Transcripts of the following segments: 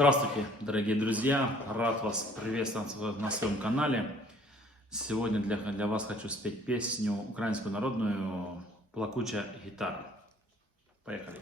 Здравствуйте, дорогие друзья! Рад вас приветствовать на своем канале. Сегодня для вас хочу спеть песню украинскую народную «Плакучая гитара». Поехали!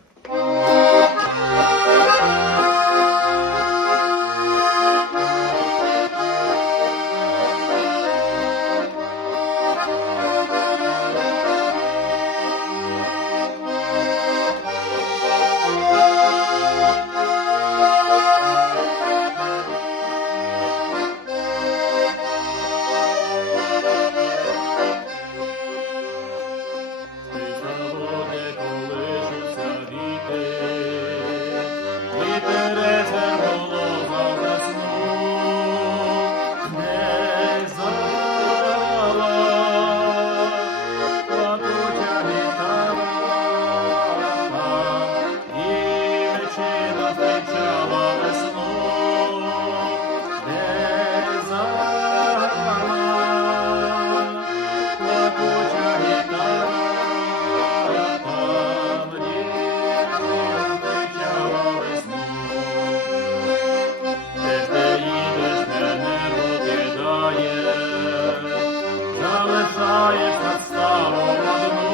Залишається старого одну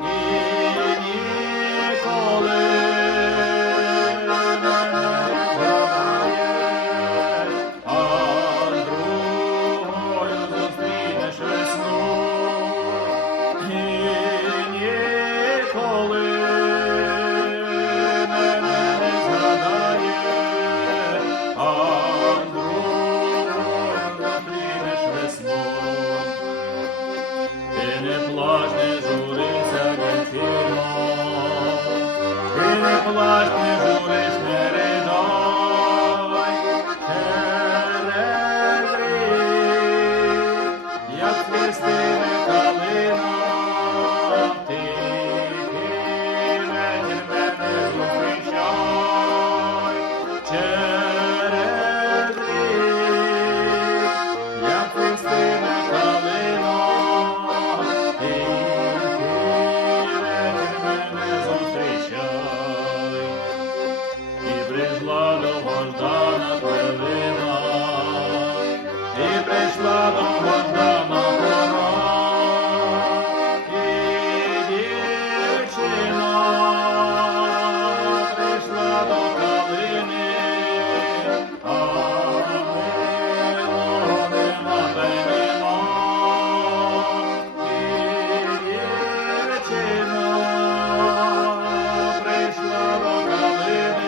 і ніколи не згадаєш, а другою зустрінеш весну і ніколи не згадаєш, а другою зустрінеш весну. Не плач, не журися, дівчино, ти не плач, не журись, не ридай, через рік, як цвістиме калина, тихий вечір мене зустрічай, через рік, як цвістиме калина, довгождана хвилина, і прийшла довгождана пора, і дівчина прийшла до калини, а милого нема та й нема, і дівчина прийшла до калини.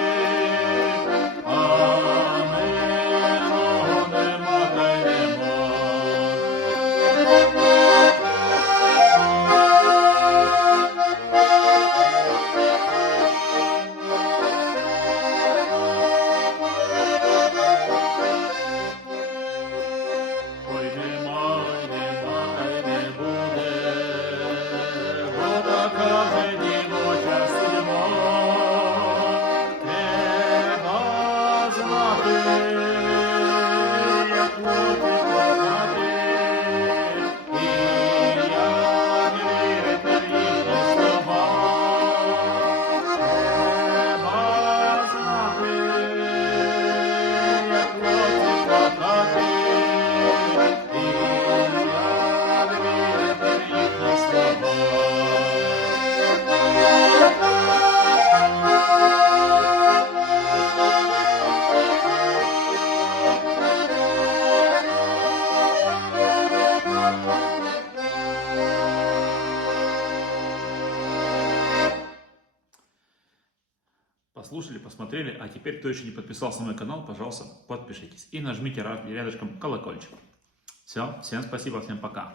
Послушали, посмотрели, а теперь, кто еще не подписался на мой канал, пожалуйста, подпишитесь и нажмите рядышком колокольчик. Все, всем спасибо, всем пока.